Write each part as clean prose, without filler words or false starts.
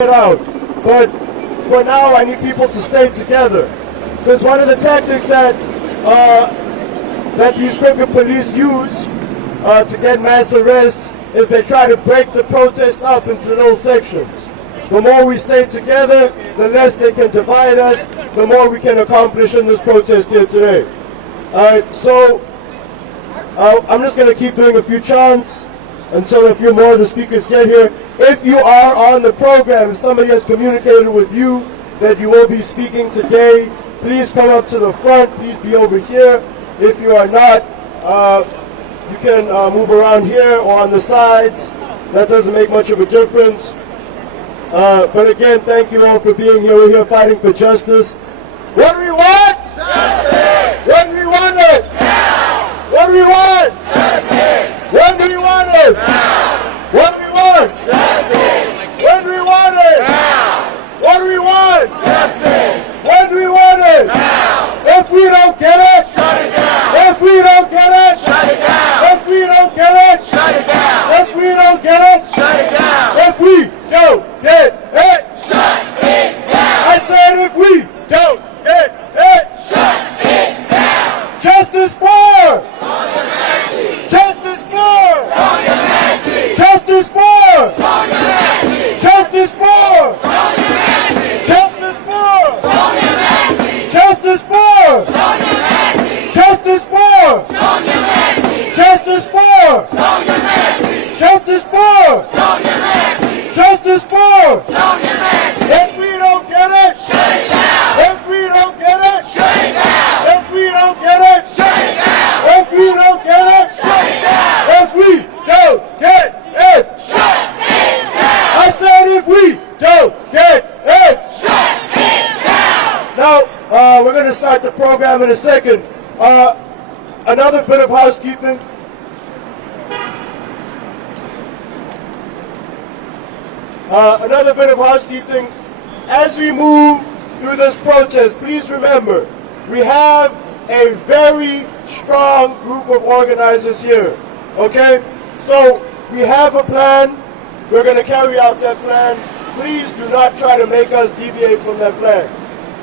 it out. But for now, I need people to stay together. Because one of the tactics that these crooked police use to get mass arrests is they try to break the protest up into little sections. The more we stay together, the less they can divide us, the more we can accomplish in this protest here today. Alright, so I'm just going to keep doing a few chants until a few more of the speakers get here. If you are on the program, if somebody has communicated with you that you will be speaking today, please come up to the front, please be over here. If you are not, you can move around here or on the sides. That doesn't make much of a difference. But again, thank you all for being here. We're here fighting for justice. What do we want? Justice! When do we want it? Now! What do we want? Justice! When do we want it? Now! What do we want? Justice! When do we want it? Now! What do we want? Justice! When do we want it? Now! If we don't get it, shut it down! If we don't get it, shut it down! If we don't get it, shut it down! If we don't get it, shut it down! If we don't get it, shut it down! I said if we don't get it, shut it down! Justice for Sonya Massey! Justice for Sonya Massey! Justice for Sonya Massey! Justice for Sonya Massey! Justice for Sonya Massey! Justice for Sonya Massey! Justice for Sonya Massey! Justice for Sonya Massey! Justice for Sonya Massey! Justice for Sonya Massey! If we don't get it, shut it down! If we don't get it, shut it down! If we don't get it, shut it down! If we don't get it, shut it down! If we don't get it, shut it down! I said if we don't get it, shut it down! Now, we're going to start the program in a second. Another bit of housekeeping. Another bit of housekeeping. As we move through this protest, please remember, we have a very strong group of organizers here. Okay? So, we have a plan. We're going to carry out that plan. Please do not try to make us deviate from that plan.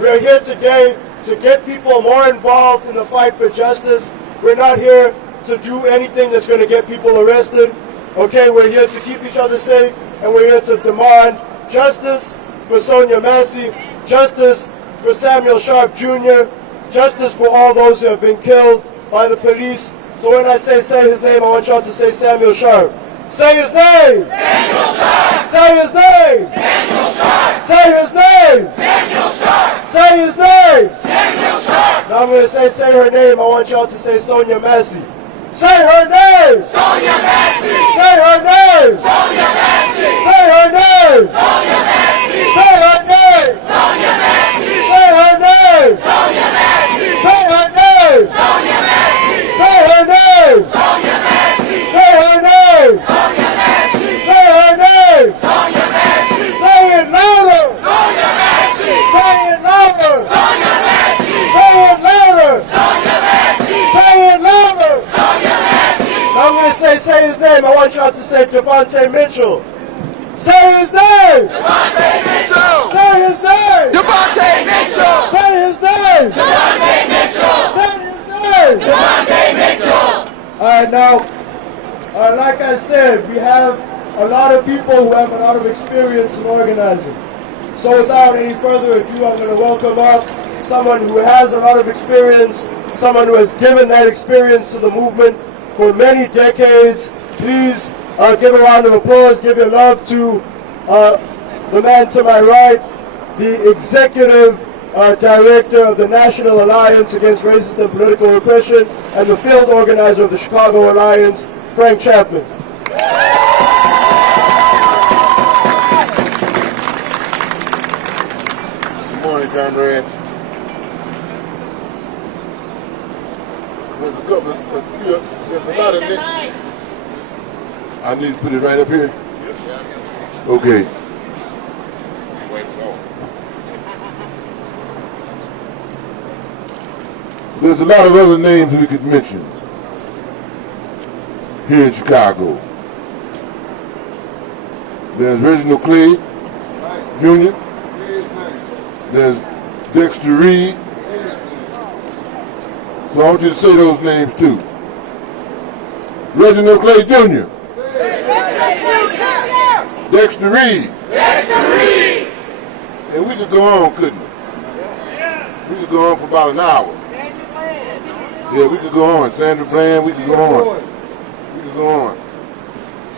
We're here today to get people more involved in the fight for justice. We're not here to do anything that's going to get people arrested. Okay? We're here to keep each other safe. And we're here to demand justice for Sonya Massey, justice for Samuel Sharp Jr., justice for all those who have been killed by the police. So when I say his name, I want y'all to say Samuel Sharp. Say his name! Samuel Sharp! Say his name! Samuel Sharp! Say his name! Samuel Sharp! Say his name! Samuel Sharp! Now I'm going to say her name. I want y'all to say Sonya Massey. Say her name! Sonya Massey! Say her name! Sonya Massey! Say her name! Sonya Massey! Say her name! Sonya Massey! Say her name! Sonya Massey! Say her name! Sonya Massey! Say her name! Sonya Massey! Say her name! Sonya Massey! Say her name! Sonya Massey! Say it louder! Sonya Massey! Say it louder! Sonya Massey! Say it louder! Sonya Massey! Say it louder! Now I'm going to say his name. I want y'all to say Devontae Mitchell. Say his name! Devontae Mitchell! Say his name! Devontae Mitchell! Say his name! Devontae Mitchell! Say his name! Devontae Mitchell! Alright, now, like I said, we have a lot of people who have a lot of experience in organizing. So without any further ado, I'm going to welcome up someone who has a lot of experience, someone who has given that experience to the movement for many decades. Please give a round of applause, give your love to the man to my right, the executive director of the National Alliance Against Racist and Political Repression and the field organizer of the Chicago Alliance, Frank Chapman. Good morning, comrades. There's a lot of I need to put it right up here? Okay. There's a lot of other names we could mention here in Chicago. There's Reginald Clay, Jr. There's Dexter Reed. So I want you to say those names too. Reginald Clay Jr. Dexter Reed. And we could go on, couldn't we? We could go on for about an hour. Yeah, we could go on. Sandra Bland, we could go on. We could go on.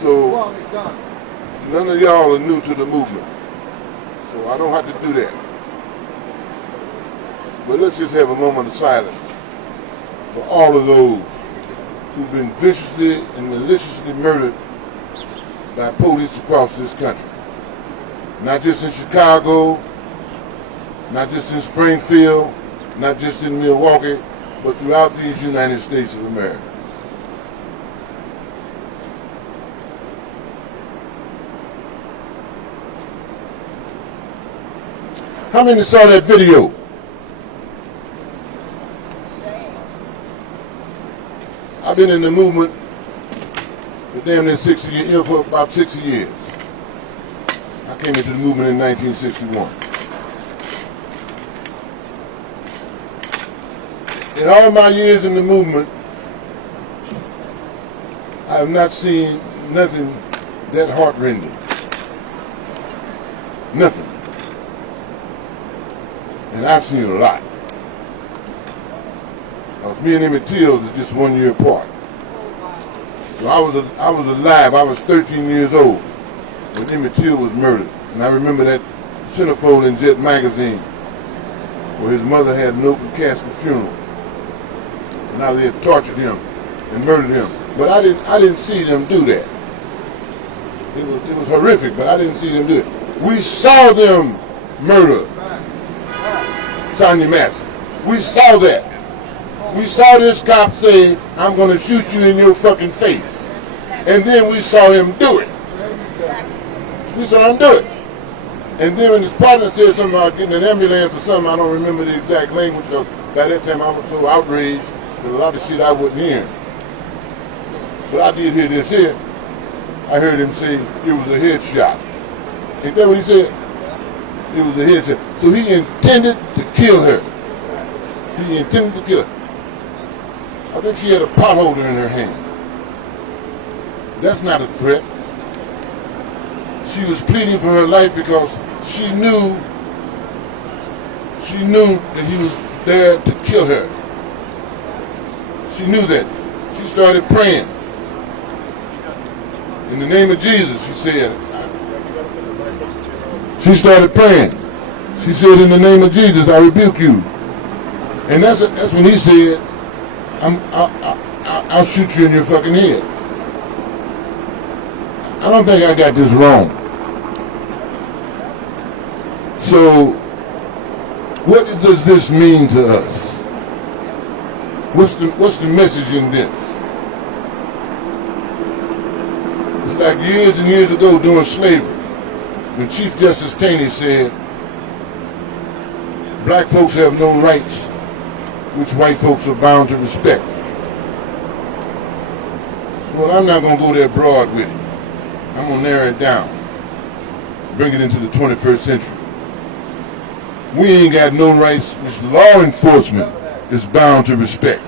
So, none of y'all are new to the movement. So I don't have to do that. But let's just have a moment of silence for all of those who've been viciously and maliciously murdered by police across this country. Not just in Chicago, not just in Springfield, not just in Milwaukee, but throughout these United States of America. How many saw that video? I've been in the movement for damn near 60 years, for about 60 years. I came into the movement in 1961. In all my years in the movement, I have not seen nothing that heart-rending. Nothing. And I've seen a lot. Me and Emmett Till is just 1 year apart. So I was alive. I was 13 years old when Emmett Till was murdered. And I remember that centerfold in Jet magazine where his mother had an open casket funeral. And how they had tortured him and murdered him. But I didn't see them do that. It was horrific, but I didn't see them do it. We saw them murder Sonya Massey. We saw that. We saw this cop say, I'm going to shoot you in your fucking face. And then we saw him do it. We saw him do it. And then when his partner said something about getting an ambulance or something, I don't remember the exact language, because by that time I was so outraged with a lot of shit I wasn't hearing. But I did hear this here. I heard him say it was a headshot. Ain't that what he said? It was a headshot. So he intended to kill her. He intended to kill her. I think she had a pot holder in her hand. That's not a threat. She was pleading for her life because she knew that he was there to kill her. She knew that. She started praying. In the name of Jesus, she said. She started praying. She said, in the name of Jesus, I rebuke you. And that's when he said, I'll shoot you in your fucking head. I don't think I got this wrong. So, what does this mean to us? What's the message in this? It's like years and years ago during slavery, when Chief Justice Taney said, black folks have no rights which white folks are bound to respect. Well, I'm not going to go there broad with it. I'm going to narrow it down. Bring it into the 21st century. We ain't got no rights which law enforcement is bound to respect.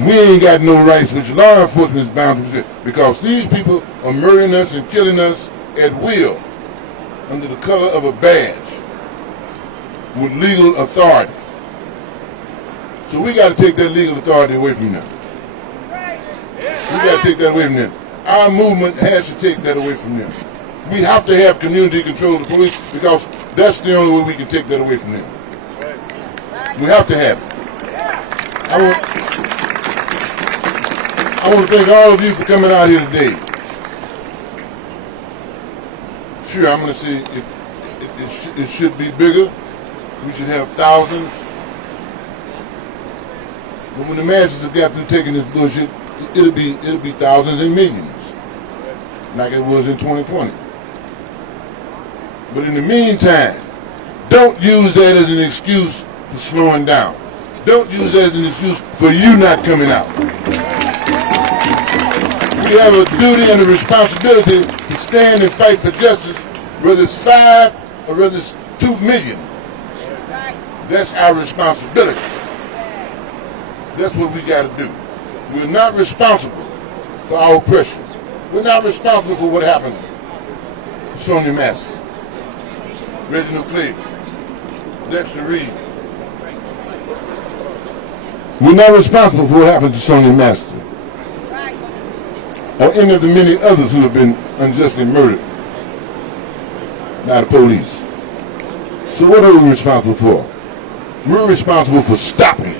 We ain't got no rights which law enforcement is bound to respect. Because these people are murdering us and killing us at will, under the color of a badge, with legal authority. So we got to take that legal authority away from them. We got to take that away from them. Our movement has to take that away from them. We have to have community control of the police, because that's the only way we can take that away from them. We have to have it. I want to thank all of you for coming out here today. Sure, I'm going to say it should be bigger. We should have thousands. But when the masses have got through taking this bullshit, it'll be thousands and millions, like it was in 2020. But in the meantime, don't use that as an excuse for slowing down. Don't use that as an excuse for you not coming out. We have a duty and a responsibility to stand and fight for justice, whether it's 5 or whether it's 2 million. That's our responsibility. That's what we got to do. We're not responsible for our oppression. We're not responsible for what happened to Sonya Massey, Reginald Clay, Dexter Reed. We're not responsible for what happened to Sonya Massey or any of the many others who have been unjustly murdered by the police. So what are we responsible for? We're responsible for stopping it.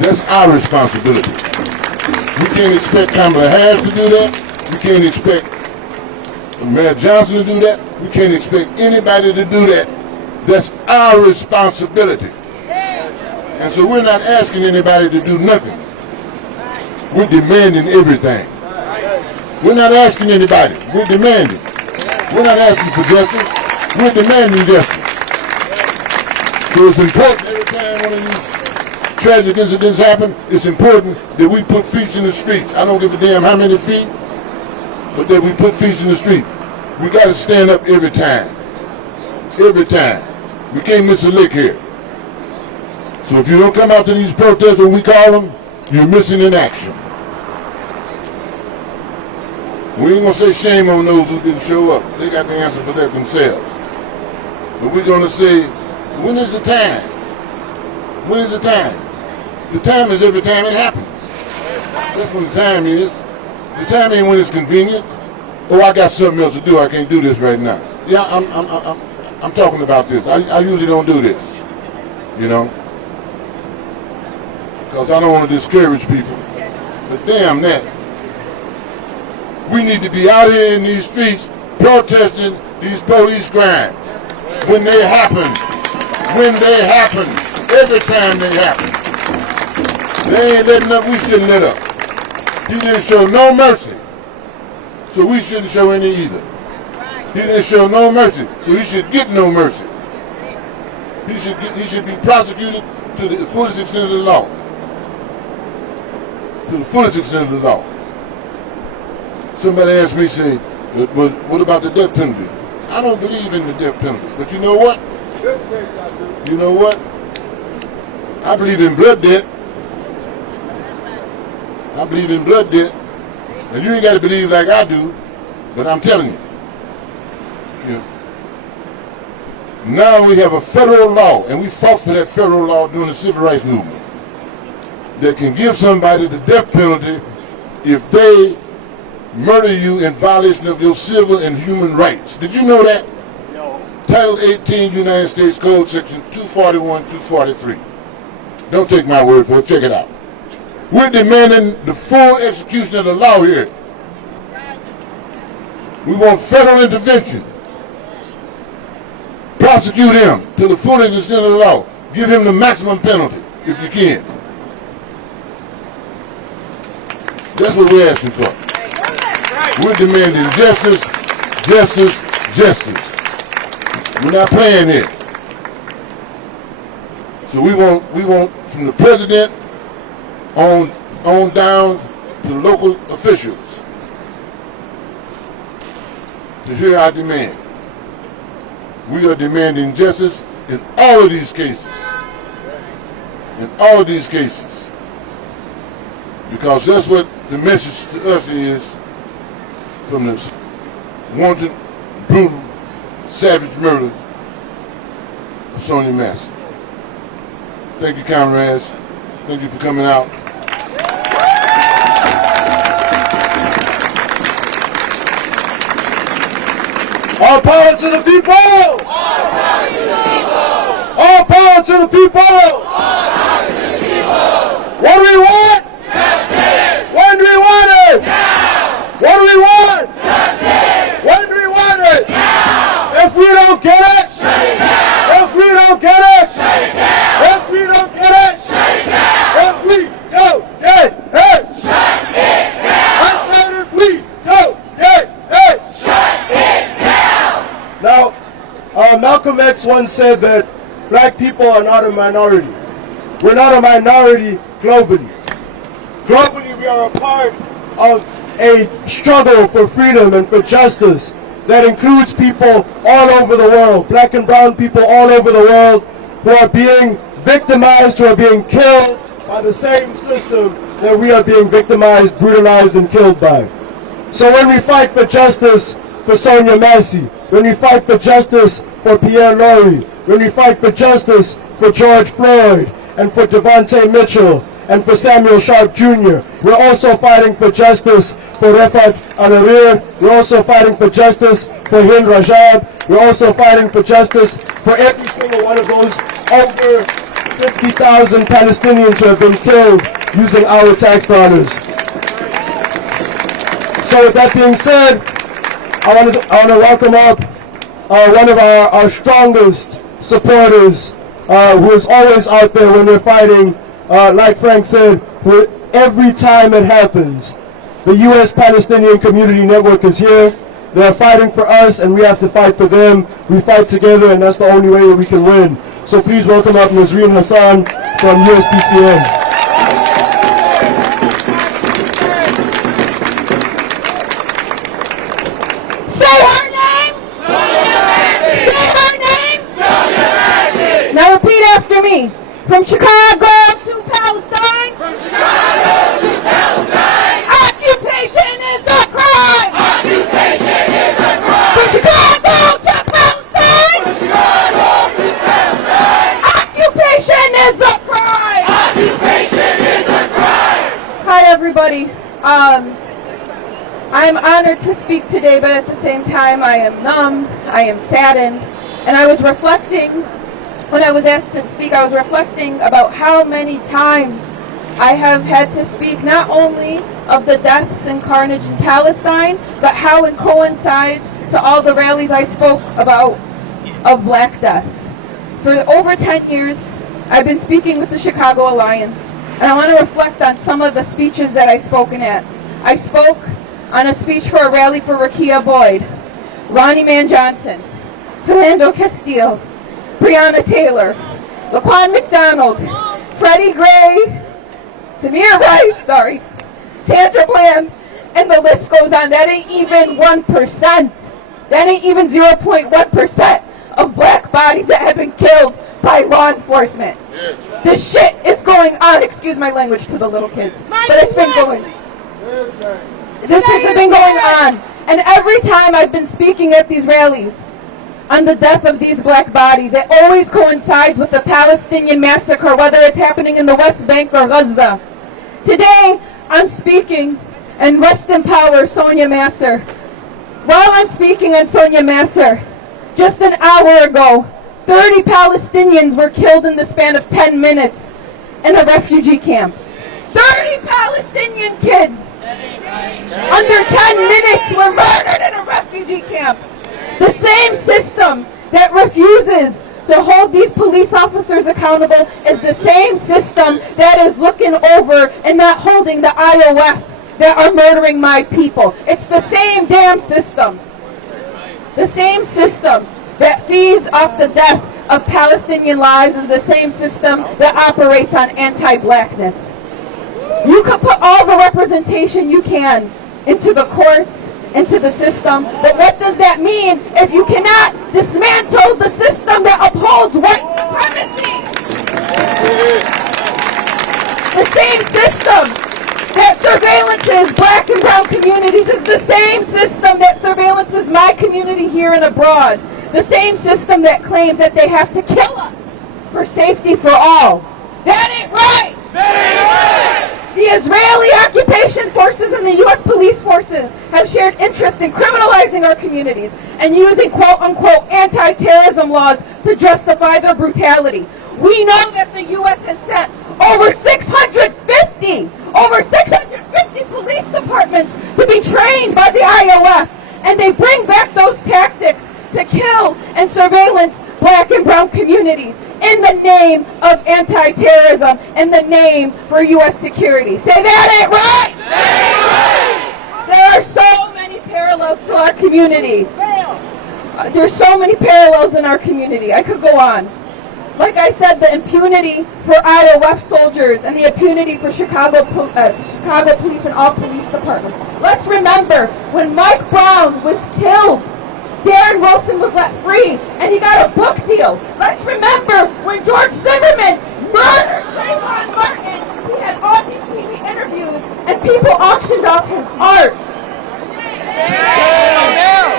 That's our responsibility. We can't expect Kamala Harris to do that. We can't expect Mayor Johnson to do that. We can't expect anybody to do that. That's our responsibility. And so we're not asking anybody to do nothing. We're demanding everything. We're not asking anybody. We're demanding. We're not asking for justice. We're demanding justice. So it's important every time one of these tragic incidents happen, it's important that we put feet in the streets. I don't give a damn how many feet, but that we put feet in the street. We got to stand up every time. Every time. We can't miss a lick here. So if you don't come out to these protests when we call them, you're missing in action. We ain't going to say shame on those who didn't show up. They got the answer for that themselves. But we're going to say, when is the time? When is the time? The time is every time it happens. That's when the time is. The time ain't when it's convenient. Oh, I got something else to do. I can't do this right now. Yeah, I'm talking about this. I usually don't do this. You know? Because I don't want to discourage people. But damn that. We need to be out here in these streets protesting these police crimes. When they happen. When they happen. Every time they happen. They ain't letting up, we shouldn't let up. He didn't show no mercy. So we shouldn't show any either. He didn't show no mercy, so he should get no mercy. He should be prosecuted to the fullest extent of the law. To the fullest extent of the law. Somebody asked me, say, what about the death penalty? I don't believe in the death penalty, but you know what? You know what? I believe in blood debt. I believe in blood debt. And you ain't got to believe like I do, but I'm telling you. Now we have a federal law, and we fought for that federal law during the civil rights movement, that can give somebody the death penalty if they murder you in violation of your civil and human rights. Did you know that? No. Title 18 United States Code, Section 241, 243. Don't take my word for it, check it out. We're demanding the full execution of the law here. We want federal intervention. Prosecute him to the fullest extent of the law. Give him the maximum penalty, if you can. That's what we're asking for. We're demanding justice, justice, justice. We're not playing here. So we want from the president on down to the local officials to hear our demand. We are demanding justice in all of these cases. In all of these cases. Because that's what the message to us is from this wanton, brutal, savage murder of Sonya Massey. Thank you, comrades. Thank you for coming out. All power to the people! All power to the people! All power to the people! All power to the people! What do we want? Justice! When do we want it? Now! What do we want? Justice! When do we want it? Now! If we don't get it, shut it down! If we don't get it, shut it down! If we don't get it, shut it down! If we don't get it, shut it down! I said if we don't get it, shut it down! Now, Malcolm X once said that black people are not a minority. We're not a minority globally. Globally, we are a part of a struggle for freedom and for justice that includes people all over the world, black and brown people all over the world, who are being victimized, who are being killed by the same system that we are being victimized, brutalized, and killed by. So when we fight for justice for Sonya Massey, when we fight for justice for Pierre Laurie, when we fight for justice for George Floyd, and for Devontae Mitchell, and for Samuel Sharp Jr., we're also fighting for justice for Refat Alarir, we're also fighting for justice for Hind Rajab, we're also fighting for justice for every single one of those over 50,000 Palestinians who have been killed using our tax dollars. So with that being said, I want to welcome up one of our strongest supporters, who is always out there when we're fighting. Like Frank said, every time it happens, the U.S.-Palestinian Community Network is here. They're fighting for us, and we have to fight for them. We fight together, and that's the only way that we can win. So please welcome up Nazreen Hassan from USPCN. Say her name! Sonya Massey! Say her name! Sonya Massey! Now repeat after me. From Chicago to Palestine! From Chicago to Palestine! Occupation is a crime! Occupation is a crime! From Chicago to Palestine! From Chicago to Palestine! Occupation is a crime! Occupation is a crime! Hi everybody. I'm honored to speak today, but at the same time I am numb, I am saddened, and I was reflecting, when I was asked to speak, I was reflecting about how many times I have had to speak not only of the deaths and carnage in Palestine, but how it coincides to all the rallies I spoke about of black deaths. For over 10 years, I've been speaking with the Chicago Alliance, and I want to reflect on some of the speeches that I've spoken at. I spoke on a speech for a rally for Rakia Boyd, Ronnie Man Johnson, Fernando Castillo, Breonna Taylor, Laquan McDonald, Freddie Gray, Tamir Rice, Sandra Bland, and the list goes on. That ain't even 1%. That ain't even 0.1% of black bodies that have been killed by law enforcement. This shit is going on. Excuse my language to the little kids, but it's been going. This has been going on. And every time I've been speaking at these rallies on the death of these black bodies, it always coincides with the Palestinian massacre, whether it's happening in the West Bank or Gaza. Today, I'm speaking, and rest in power, Sonya Massey. While I'm speaking on Sonya Massey, just an hour ago, 30 Palestinians were killed in the span of 10 minutes in a refugee camp. 30 Palestinian kids under 10 minutes were murdered in a refugee camp. The same system that refuses to hold these police officers accountable is the same system that is looking over and not holding the IOF that are murdering my people. It's the same damn system. The same system that feeds off the death of Palestinian lives is the same system that operates on anti-blackness. You can put all the representation you can into the courts, into the system, but what does that mean if you cannot dismantle the system that upholds white supremacy? The same system that surveillances black and brown communities is the same system that surveillances my community here and abroad. The same system that claims that they have to kill us for safety for all. That ain't right! That ain't right! The Israeli occupation forces and the U.S. police forces have shared interest in criminalizing our communities and using quote-unquote anti-terrorism laws to justify their brutality. We know that the U.S. has sent over 650 police departments to be trained by the IOF, and they bring back those tactics to kill and surveillance black and brown communities in the name of anti-terrorism, in the name for U.S. security. Say that ain't right! That ain't right! There are so many parallels to our community. There's so many parallels in our community. I could go on. Like I said, the impunity for IOF soldiers and the impunity for Chicago police and all police departments. Let's remember, when Mike Brown was killed Darren Wilson was let free, and he got a book deal. Let's remember when George Zimmerman murdered Trayvon Martin, he had all these TV interviews, and people auctioned off his art.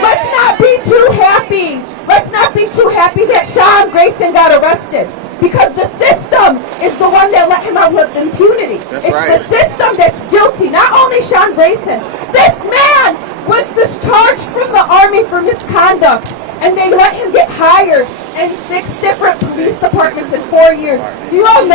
Let's not be too happy. Let's not be too happy that Sean Grayson got arrested. Because the system is the one that let him out with impunity. It's the system that's guilty, not only Sean Grayson. This man was discharged from the Army for misconduct, and they let him get hired in 6 different police departments in 4 years. Do you all know